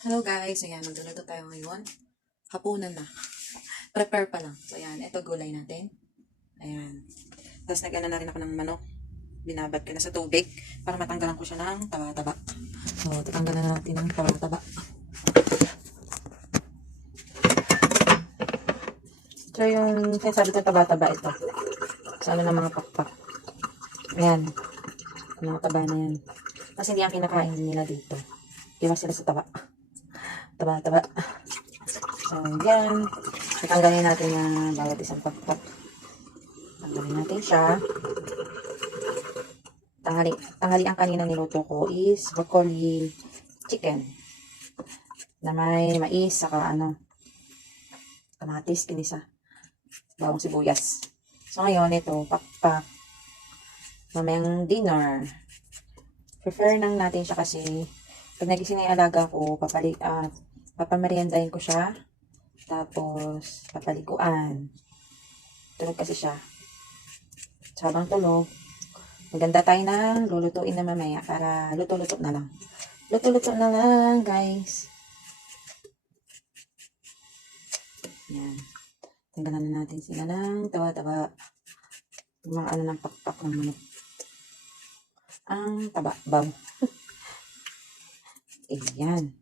Hello guys, ayan, magluluto tayo ngayon. Hapunan na. Prepare pa lang. So ayan, ito gulay natin. Ayan. Tapos nag-ano na rin ako ng manok. Binabad ko na sa tubig para matanggalan ko siya ng taba-taba. So, tatanggalan na natin ng taba-taba. So yung sinasabi ko taba-taba ito. Sa ano ng mga pakpak. Ayan. Mga taba na yan. Kasi hindi ang kinakain nila dito. Iwas sila sa taba. Taba-taba. So, yan. Tatanggalin natin yung bawat isang pakpak. Tanggalin natin siya. Tanghali ang kanina niluto ko is broccoli chicken. Na may mais, saka kamatis, kinisa. Bawang sibuyas. So, ngayon, ito, pakpak. Mamayang dinner. Prefer nang natin siya kasi pag nagising na yung alaga ko, papameriendahin ko siya. Tapos, papaliguan. Tulog kasi siya. So, habang tulog, maganda tayo na lulutuin na mamaya para luto-luto na lang. Luto-luto na lang, guys. Yan. Tanggalan na natin sila ng tawa-tawa. Yung mga ano ng pakpak ng manok. Ang taba, baw. Ayan.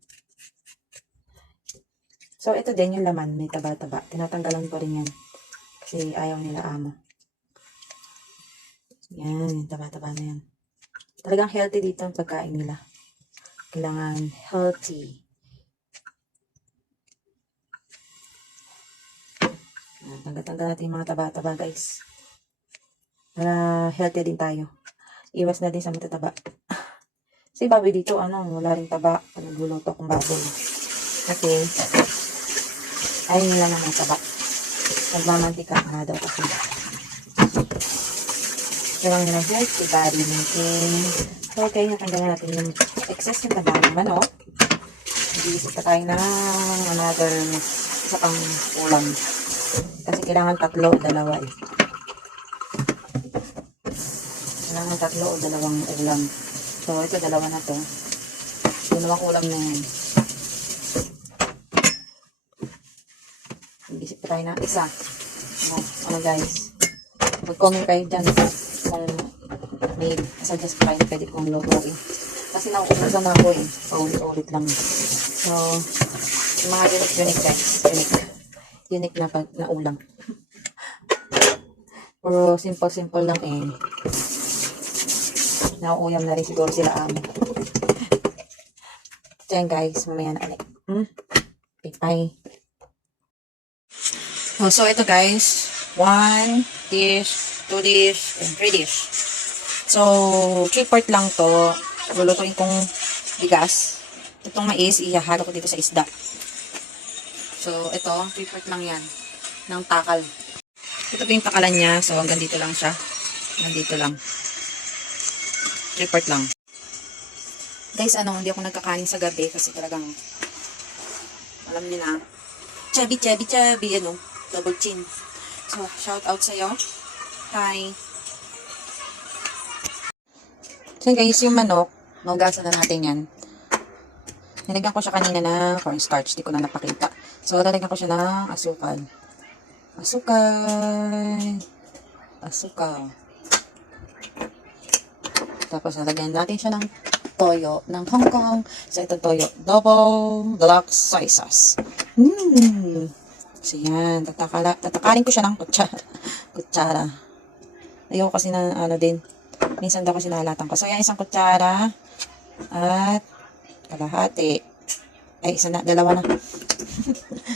So, ito din yung laman. May taba-taba. Tinatanggalan ko rin yan. Kasi ayaw nila amo. Yan, yung taba-taba na yan. Talagang healthy dito ang pagkain nila. Kailangan healthy. Tanggal-tanggal natin yung mga taba-taba, guys. Para healthy din tayo. Iwas na din sa matataba. Kasi baboy dito, wala rin taba. Pag nagluluto kong baboy. Kasi, ayaw nila naman taba. Nagmamantika nga daw kasi. Gawang nila healthy body natin. So, okay, natanggalan natin yung excess ng taba ng manok. Mag-iisip pa tayo ng another isa pang ulam. Kasi kailangan 3 o 2 eh. Kailangan 3 o 2 ulam. So, ito 2 na to. 2 ulam na yan. Mag-isip pa tayo ng isa. Guys. Mag-comment kayo dyan kung may suggest pa kayo pwede kong lutuin. Kasi nauubusan na ako eh. Paulit-ulit lang. So, yung mga unique guys. Unique na ulam. Pero simple lang eh. Nauuyam na rin siguro sila amin. So yan guys, mamaya na ulit. Okay, bye. So ito guys, 1 dish, 2 dish, and 3 dish. So, 3/4 lang to. Lulutuin kong bigas. Itong mais, ihahalo ko dito sa isda. So, ito, 3/4 lang yan. Ng takal. Ito po yung takalan niya. So, hanggang dito lang siya. Hanggang dito lang. 3/4 lang. Guys, hindi ako nagkakanin sa gabi kasi talagang alam niyo na. Chubby, double chin. So, shout out sa'yo. Hi. So, guys, yung manok, mahugasan na natin yan. Nilagyan ko siya kanina ng cornstarch. Di ko na napakita. So, lalagyan ko siya ng asukal. Asukal. Tapos, lalagyan natin siya ng toyo ng Hong Kong. So, ito toyo. Double black soy sauce. So, yan. Tatakarin ko siya ng kutsara. Ayoko kasi na, din. Minsan daw kasi nahalatan ko. So, yan, isang kutsara. At, kalahati. Ay, dalawa na.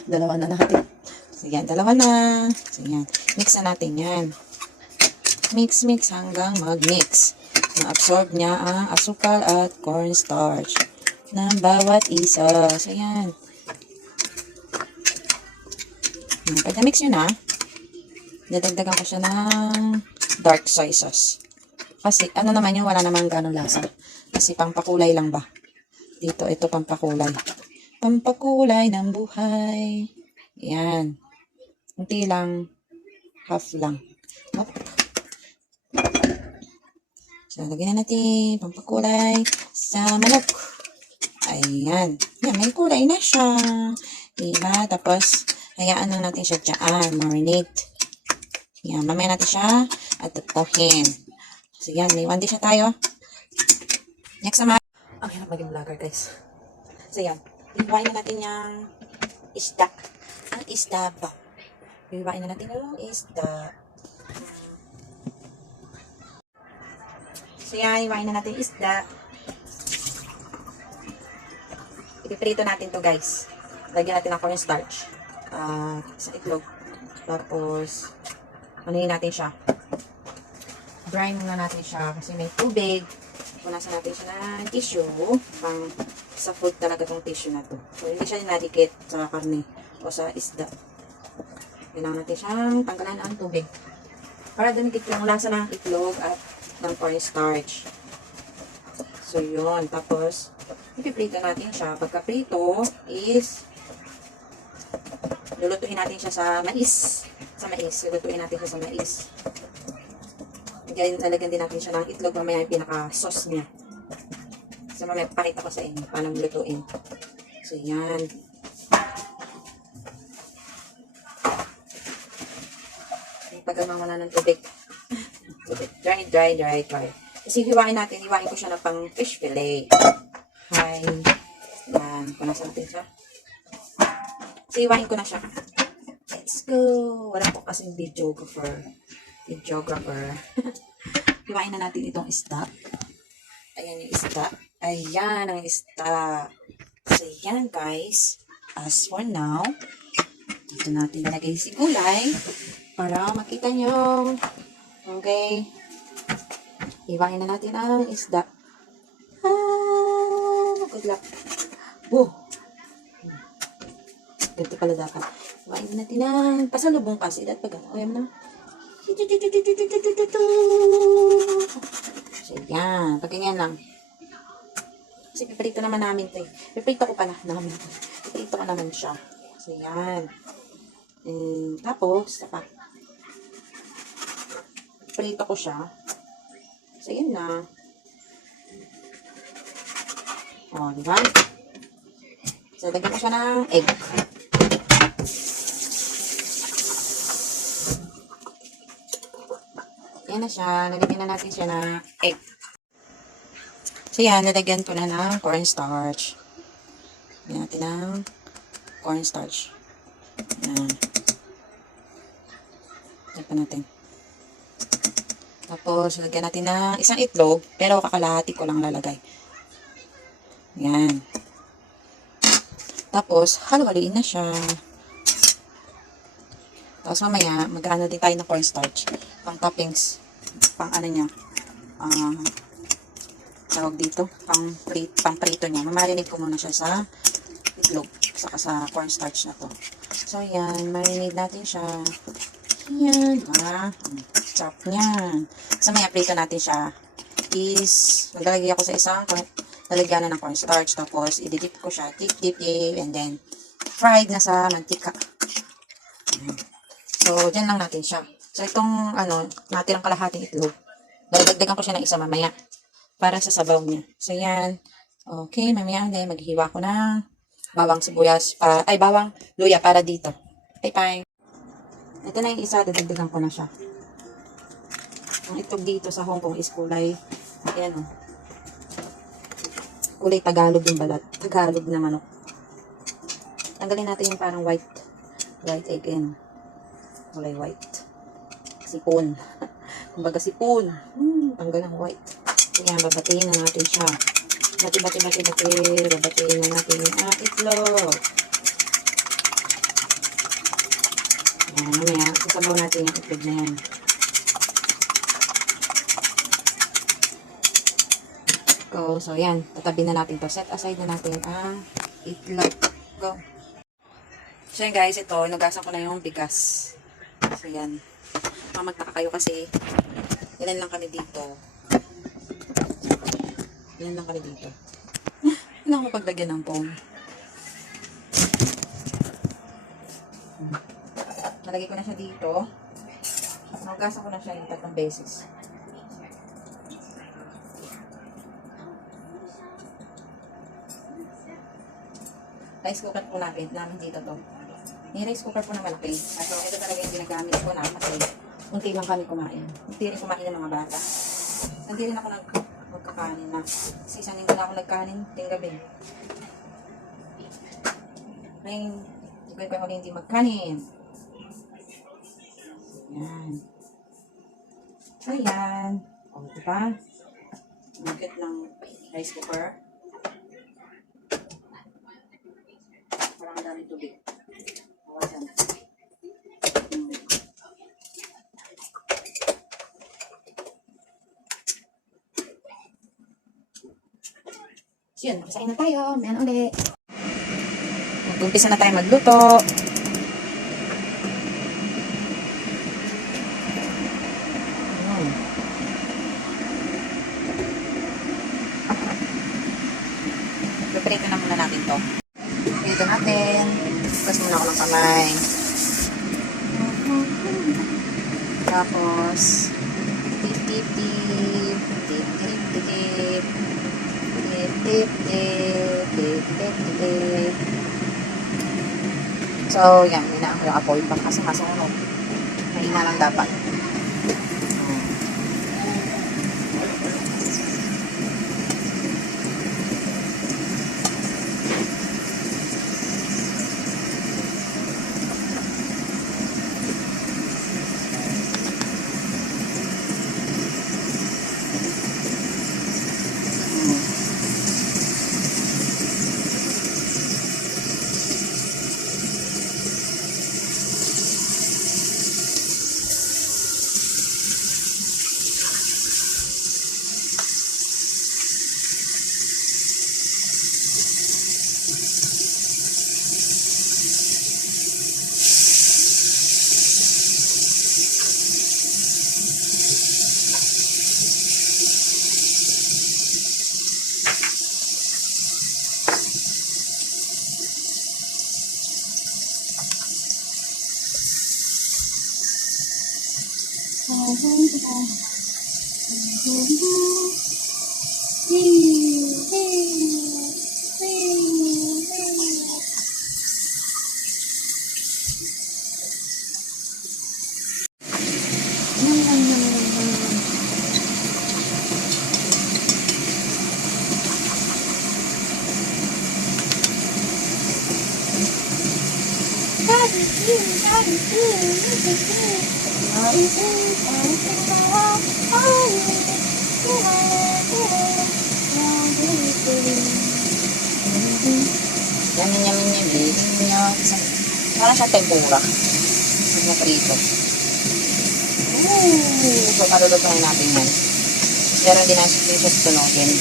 Dalawa na natin. So, yan, dalawa na. So, yan. Mix na natin yan. Mix hanggang mag-mix. Na-absorb niya ang asukal at cornstarch ng bawat isa. So, yan. Pag na-mix yun dadagdagan ko siya ng dark soy sauce. Kasi, naman yun, wala namang ganong lasa. Kasi, pampakulay lang ba? Dito, ito pampakulay. Pampakulay ng buhay. Yan. Unti lang. Half lang. Hop. So, lagyan na natin pampakulay sa manok. Ayan. Yan, may kulay na siya. Diba? Tapos, hayaan lang natin siya dyan. Marinate. Yan, mamaya natin siya atutuhin. So, yan. May 1 dish na tayo. Next naman. Ang hirap maging vlogger, guys. So, yan. Iwain na natin yung isda. Ang isda ba? Iwain na natin yung isda. So, yan. Iwain na natin yung isda. Ipiprito natin to, guys. Lagyan natin ng cornstarch. Sa itlog. Tapos, anuhin natin siya. Dry muna natin siya kasi may tubig. Punasan natin siya ng tissue. Pang sa food talaga tong tissue na to. So, hindi siya nadikit sa karne o sa isda. Kailangan natin siyang tanggalan ang tubig. Para dumikit yung lasa ng itlog at ng cornstarch. So, yun. Tapos, ipiprito natin siya. Pagka-prito is lulutuin natin siya sa mais. Sa mais. Lulutuin natin siya sa mais. Lalagyan din natin siya ng itlog. Mamaya yung pinaka-sauce niya. So, mamaya pakita ko sa inyo paano lutuin. So, yan. Pagkamawala ng tubig. Dry. Kasi hiwain ko siya ng pang fish fillet. Hi. Yan. Punasan natin siya. So, hiwain ko na siya. Let's go. Wala po kasing videographer. Hiwain na natin itong isda. Ayan yung isda. Ayan ang isda. So, yan guys. As for now, dito natin nalagay si gulay para makita nyo. Okay. Hiwain na natin ang isda. Good luck. Whoa. Ganito pala dapat. Hiwain na natin ang pasalubong kasi. Dapat pag ano. Ayan na. So, yan. Pagganyan lang. Kasi piprito naman namin ito eh. Piprito ko pala namin. Piprito ko naman siya. So, yan. Tapos, sapa. Prito ko siya. So, yan na. O, diba? So, lagyan ko siya ng egg. Yan na siya. Nalagyan na natin siya ng egg. So, yan. Nalagyan ko na ng cornstarch. Lagyan natin ng cornstarch. Yan. Lagyan pa natin. Tapos, lagyan natin ng isang itlog. Pero kakalahati ko lang lalagay. Yan. Tapos, halo-haliin na siya. Tapos, mamaya, mag-ano din tayo ng cornstarch. Pang toppings. Pang ano niya. Tawag dito. Pang prito niya. Mamarinate ko muna siya sa itlog. Saka sa cornstarch na to. So, yan. Marinate natin siya. Yan. Diba? Chop niyan. So, maya prito natin siya. Maglalagay ako sa isang lalagyan na ng cornstarch. Tapos, i-dip ko siya. Dip. And then, fried na sa mantika. So, dyan lang natin siya. So, itong, natirang kalahating itlog. Dagdagan ko siya ng isa mamaya. Para sa sabaw niya. So, yan. Okay, mamaya din. Maghihiwa ko ng bawang sibuyas. Bawang luya para dito. Bye. Ito na yung isa. Dagdagan ko na siya. Ang itlog dito sa Hong Kong is kulay. Ayan o. Kulay Tagalog yung balat. Tagalog na manok. Tanggalin natin yung parang white egg. Ayan. Kulay white. Sipon. Kumbaga sipon. Tanggal ng white. Ayan, babatiin na natin siya. Bati. Babatiin na natin yung itlog. Ayan, mamaya. Sasabaw natin yung itlog na yan. So, yan. Tatabi na natin to. Set aside na natin ang itlog. Go. So, yan guys. Ito, inugasan ko na yung bigas. So, yan. Magtaka kayo kasi ilan lang kami dito. Kailangan ko paglagyan ng foam. Nalagay ko na siya dito. Inugasan ko na siya yung 3 beses. rice cooker po namin dito to. May rice cooker po na malaki. So, ito talaga yung ginagamit ko na kasi unti lang kami kumain. Unti rin kumain ng mga bata. Hindi rin ako magkakanin na. Kasi isang linggo na ako nagkanin, ting gabi. Ngayon, siguro ko hindi magkanin. Ayan. Ayan. O, diba? Magkit ng rice cooker. Parang ang daming tubig. Awasan. So yun, makisain na tayo. Mayan ulit. Mag-umpisa na tayo magluto. Prito na muna natin to. Prito natin. Bukas muna ako ng kamay. Tapos, tip-tip-tip. Tip-tip-tip. Tip-tip-tip. Tip-tip-tip. So, yan. Hinaan ko yung apoy. Baka kasi masunog. Mahina lang dapat. Parang siya tempura. Mga prito. So, kalulutuin natin yan. Pero hindi na siya tunogin.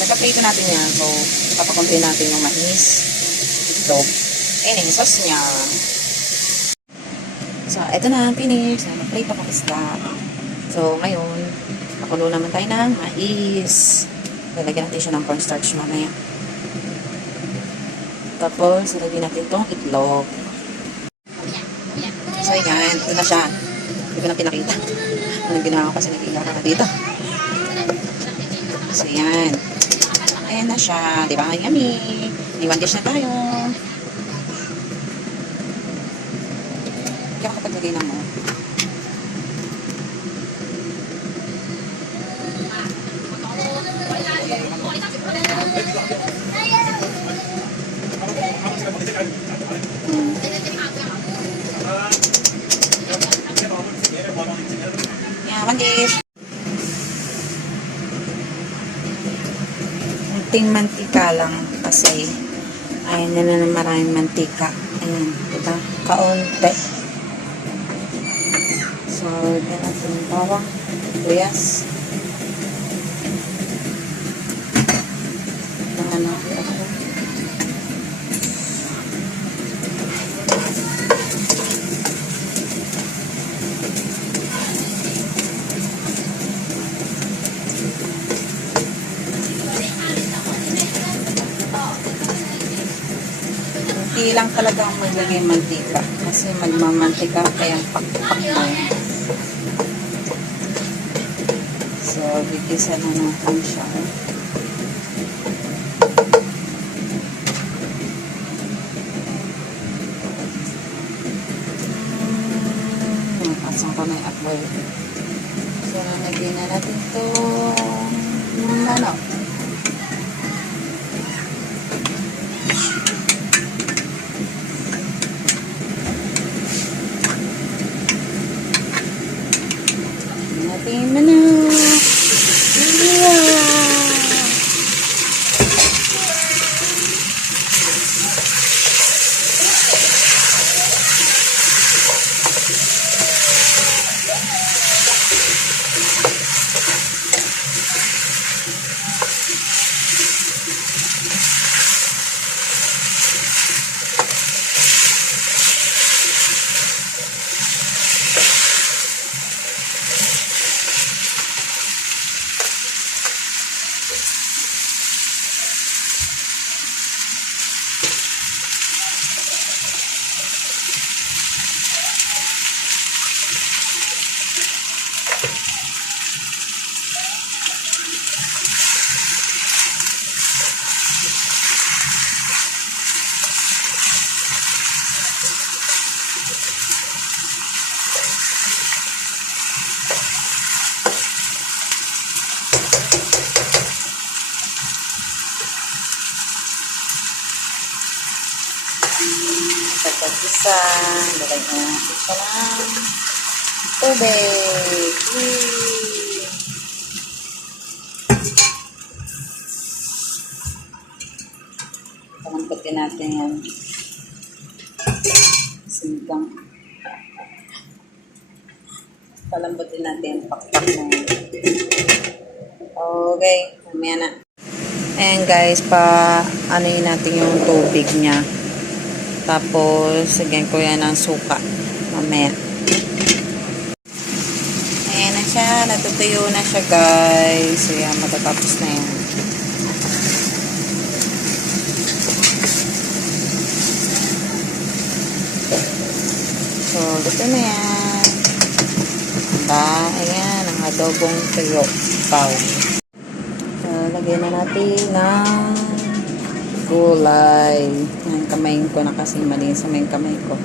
Nagka-prito natin yan. So, papakumpin natin yung mais. Itlog. Yung sauce niya. So, eto na. Finish. Nag-prito ko isda. So, ngayon, pakulo naman tayo ng mais. Lalagyan natin siya ng cornstarch mamaya. Tapos, lalagyan natin itong itlog. So, yan. Ito na siya. Hindi ko na pinakita. Anong ginawa ko kasi nag-iiyak na dito. So, yan. Ayan na siya. Diba? Yummy. May one dish na tayo. Hindi ako kapaglagay ng mo. Yeah, one dish. Kunting mantika lang kasi ayun na naman maraming mantika. Ayan, diba? Kaunti. So, yan natin yung bawang, luyas. Hindi lang talaga ang maglagay mantika kasi magmamantika kaya pakpak mo. So, gigisa na natin siya. Pasang ko na yung apoy. So, nalagyan na natin ito manok. Natin manok. Wow! Isa, lagay na natin siya ng tubig. Palambutin natin yan. Sinigang. Palambutin natin. Pakpak na yan. Okay, mamaya na. Ayan guys, ano-yun natin yung tubig niya. Tapos, again ko yan ng suka. Mamaya. Ayan na siya. Natutuyo na siya, guys. So, yan. Matatapos na yan. So, luto na yan. Ayan. Ang adobong tuyo. Pau. So, lagyan na natin ng gulay. Ang kamay ko na kasi mali sa may kamay ko.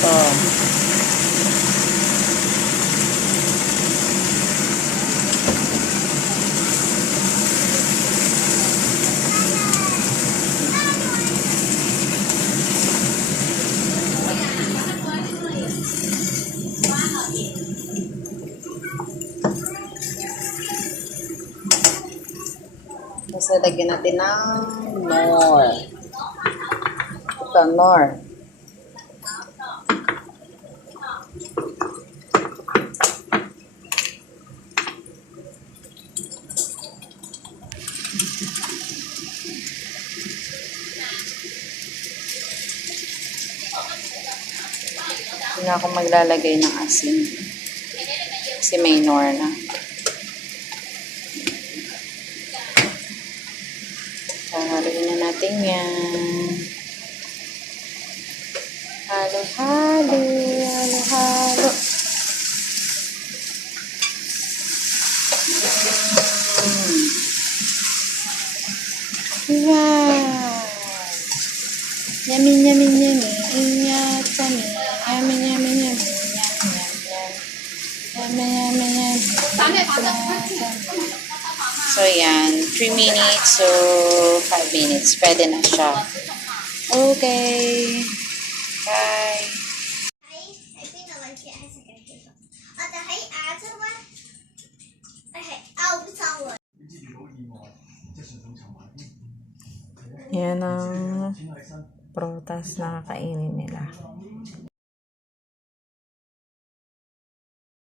Ito. Basta lagyan natin ng nor. Ito, nor. Hindi na ako maglalagay ng asin. Kasi may nor na. Haluin na natin yan. Halo-halo. Halo-halo. Wow! Yummy, yummy, yummy. Inya, tummy. Yummy, yummy, yummy. Yum, yum, yum. Yummy, yummy, yummy. So, yan. 3 minutes so 5 minutes. Pwede na siya. Okay. Bye. Jeg finder rigtig, at jeg kan købe. Og der har I altså været. Okay, afbetaler. Yan ang prutas na kakainin nila.